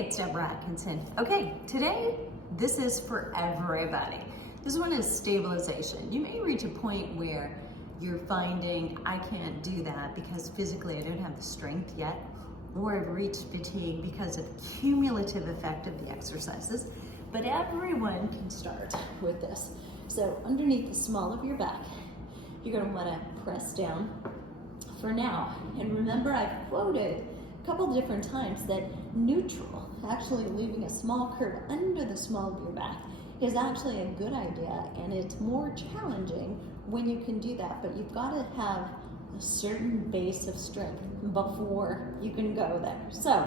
it's Deborah Atkinson. Okay, today, this is for everybody. This one is stabilization. You may reach a point where you're finding, I can't do that because physically I don't have the strength yet, or I've reached fatigue because of cumulative effect of the exercises, but everyone can start with this. So underneath the small of your back, you're gonna wanna press down for now. And remember, I've quoted a couple different times that neutral, actually leaving a small curve under the small of your back, is actually a good idea, and it's more challenging when you can do that, but you've got to have a certain base of strength before you can go there. So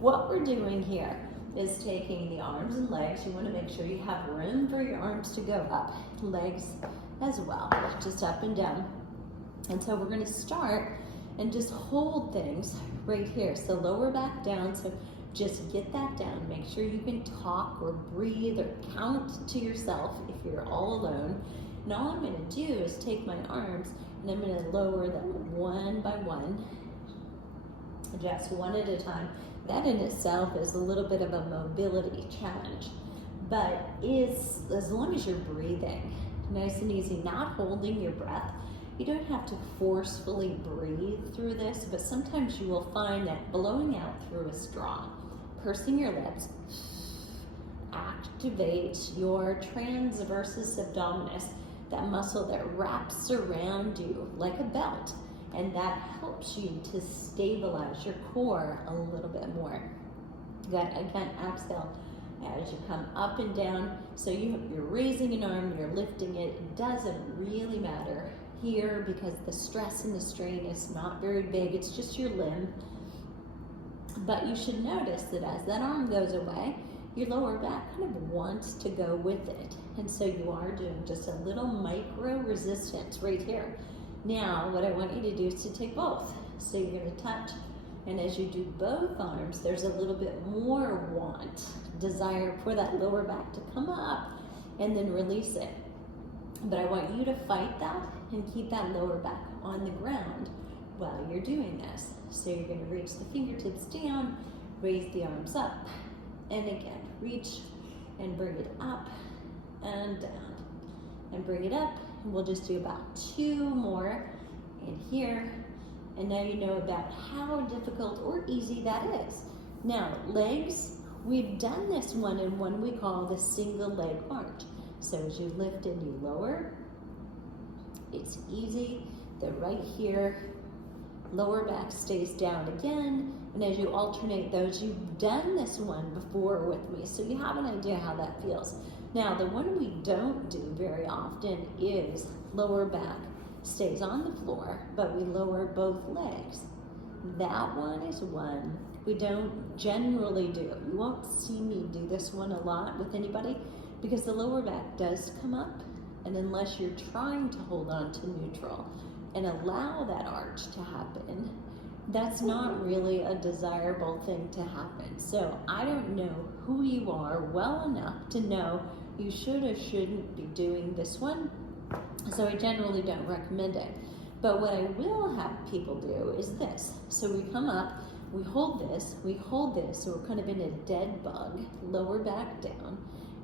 what we're doing here is taking the arms and legs. You want to make sure you have room for your arms to go up, legs as well, just up and down. And so we're going to start and just hold things right here. So lower back down, so just get that down. Make sure you can talk or breathe or count to yourself if you're all alone. And all I'm going to do is take my arms and I'm going to lower them one by one, just one at a time. That in itself is a little bit of a mobility challenge, but is as long as you're breathing nice and easy, not holding your breath. You don't have to forcefully breathe through this, but sometimes you will find that blowing out through a straw, pursing your lips, activates your transverses abdominus, that muscle that wraps around you like a belt, and that helps you to stabilize your core a little bit more. Good. Again, exhale as you come up and down. So you're raising an arm, you're lifting it. It doesn't really matter here because the stress and the strain is not very big. It's just your limb. But you should notice that as that arm goes away, your lower back kind of wants to go with it. And so you are doing just a little micro resistance right here. Now, what I want you to do is to take both. So you're going to touch, and as you do both arms, there's a little bit more desire for that lower back to come up and then release it. But I want you to fight that and keep that lower back on the ground while you're doing this. So you're going to reach the fingertips down, raise the arms up, and again, reach and bring it up and down, and bring it up. And we'll just do about 2 more in here. And now you know about how difficult or easy that is. Now, legs, we've done this one in one we call the single leg march. So as you lift and you lower, it's easy. The right here, lower back stays down again. And as you alternate those, you've done this one before with me, so you have an idea how that feels. Now, the one we don't do very often is lower back stays on the floor, but we lower both legs. That one is one we don't generally do. You won't see me do this one a lot with anybody because the lower back does come up, and unless you're trying to hold on to neutral and allow that arch to happen, that's not really a desirable thing to happen. So I don't know who you are well enough to know you should or shouldn't be doing this one. So I generally don't recommend it. But what I will have people do is this. So we come up, we hold this, so we're kind of in a dead bug, lower back down,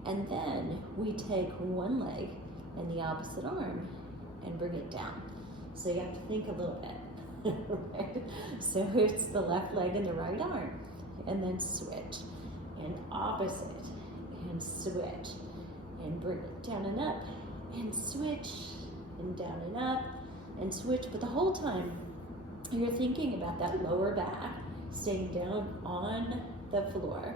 and then we take one leg and the opposite arm and bring it down. So you have to think a little bit. Right? So it's the left leg and the right arm, and then switch, and opposite, and switch, and bring it down and up, and switch, and down and up, and switch. But the whole time you're thinking about that lower back staying down on the floor,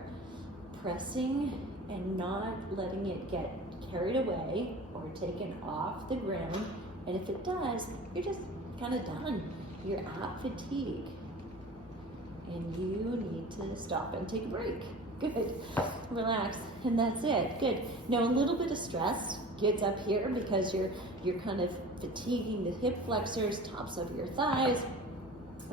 pressing and not letting it get carried away or taken off the ground. And if it does, you're just kind of done. You're at fatigue, and you need to stop and take a break. Good. Relax, and that's it. Good. Now a little bit of stress gets up here because you're kind of fatiguing the hip flexors, tops of your thighs.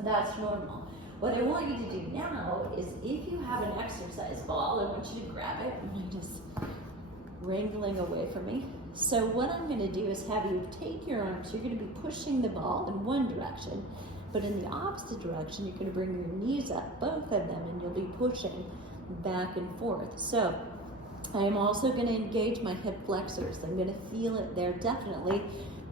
That's normal. What I want you to do now is, if you have an exercise ball, I want you to grab it. I'm just wrangling away from me. So what I'm going to do is have you take your arms. You're going to be pushing the ball in one direction, but in the opposite direction, you're going to bring your knees up, both of them, and you'll be pushing back and forth. So I am also going to engage my hip flexors. I'm going to feel it there definitely,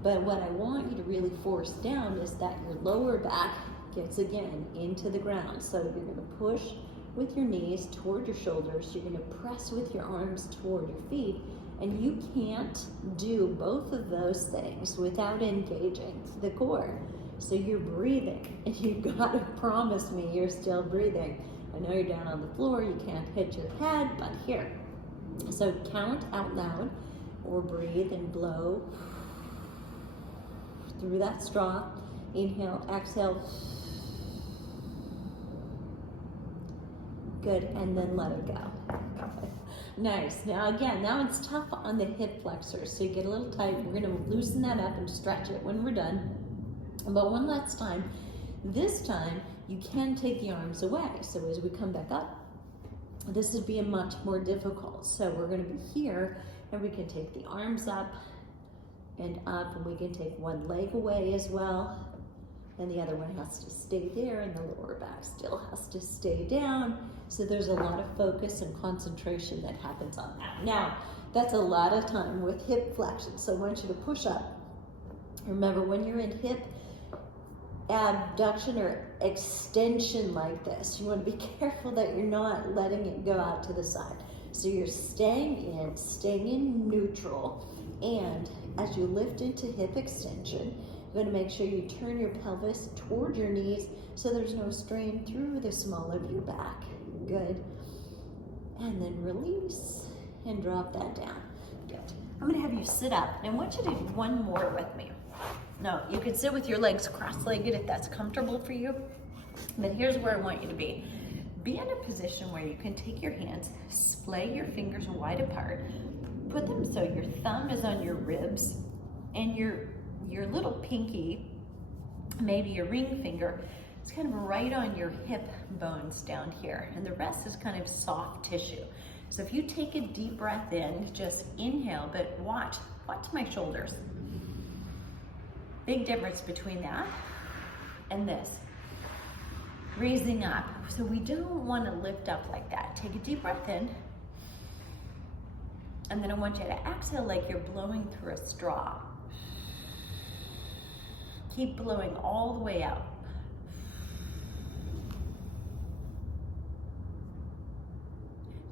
but what I want you to really force down is that your lower back gets again into the ground. So you're going to push with your knees toward your shoulders. You're going to press with your arms toward your feet, and you can't do both of those things without engaging the core. So you're breathing, and you've got to promise me you're still breathing. I know you're down on the floor, you can't hit your head, but here. So count out loud, or breathe and blow through that straw. Inhale, exhale. Good, and then let it go. Nice. Now again, now it's tough on the hip flexors, so you get a little tight. We're gonna loosen that up and stretch it when we're done. But one last time, this time you can take the arms away. So as we come back up, this is being much more difficult. So we're gonna be here, and we can take the arms up, and we can take one leg away as well, and the other one has to stay there, and the lower back still has to stay down. So there's a lot of focus and concentration that happens on that. Now, that's a lot of time with hip flexion, so I want you to push up. Remember, when you're in hip abduction or extension like this, you want to be careful that you're not letting it go out to the side. So you're staying in neutral, and as you lift into hip extension, you're going to make sure you turn your pelvis toward your knees so there's no strain through the small of your back. Good. And then release and drop that down. Good. I'm going to have you sit up, and I want you to do one more with me. Now, you can sit with your legs cross-legged if that's comfortable for you, but here's where I want you to be. Be in a position where you can take your hands, splay your fingers wide apart, put them so your thumb is on your ribs, and your little pinky, maybe your ring finger, is kind of right on your hip bones down here, and the rest is kind of soft tissue. So if you take a deep breath in, just inhale, but watch my shoulders. Big difference between that and this. Raising up. So we don't want to lift up like that. Take a deep breath in, and then I want you to exhale like you're blowing through a straw. Keep blowing all the way out.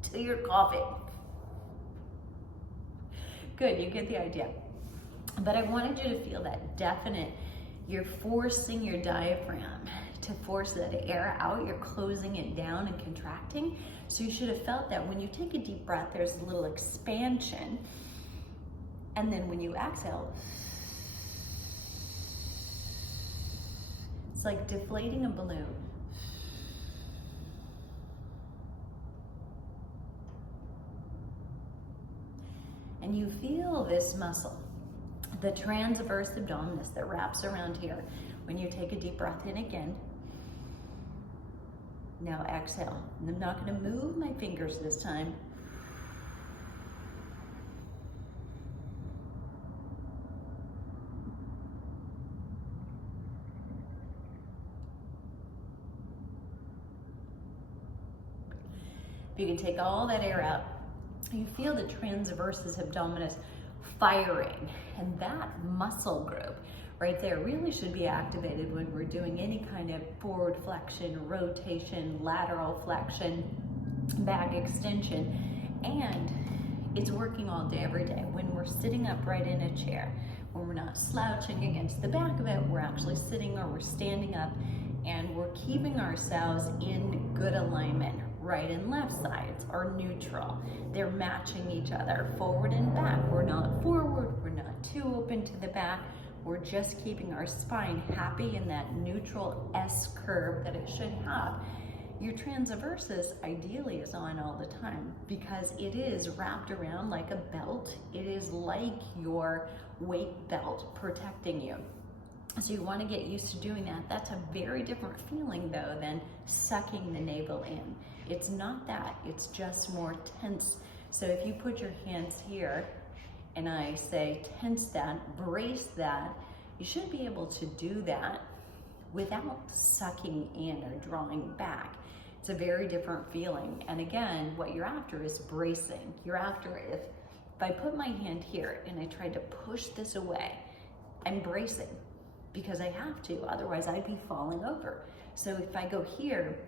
Till you're coughing. Good, you get the idea. But I wanted you to feel that definite, you're forcing your diaphragm to force that air out, you're closing it down and contracting. So you should have felt that when you take a deep breath, there's a little expansion. And then when you exhale, it's like deflating a balloon. And you feel this muscle, the transverse abdominis that wraps around here. When you take a deep breath in again, now exhale. And I'm not going to move my fingers this time. If you can take all that air out, you feel the transverses abdominis firing, and that muscle group right there really should be activated when we're doing any kind of forward flexion, rotation, lateral flexion, back extension, and it's working all day, every day. When we're sitting upright in a chair, when we're not slouching against the back of it, we're actually sitting or we're standing up, and we're keeping ourselves in good alignment. Right and left sides are neutral. They're matching each other, forward and back. We're not forward, we're not too open to the back. We're just keeping our spine happy in that neutral S curve that it should have. Your transversus ideally is on all the time because it is wrapped around like a belt. It is like your weight belt protecting you. So you want to get used to doing that. That's a very different feeling though than sucking the navel in. It's not that, it's just more tense. So if you put your hands here and I say tense that, brace that, you should be able to do that without sucking in or drawing back. It's a very different feeling. And again, what you're after is bracing. You're after, if I put my hand here and I tried to push this away, I'm bracing because I have to, otherwise I'd be falling over. So if I go here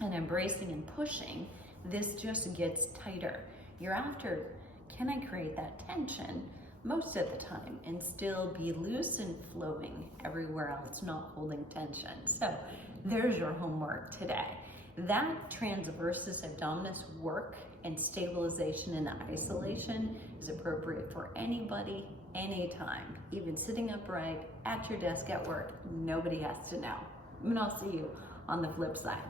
and I'm bracing and pushing, this just gets tighter. You're after, can I create that tension most of the time and still be loose and flowing everywhere else, not holding tension? So there's your homework today. That transversus abdominis work and stabilization and isolation is appropriate for anybody, anytime, even sitting upright at your desk at work. Nobody has to know. And I'll see you on the flip side.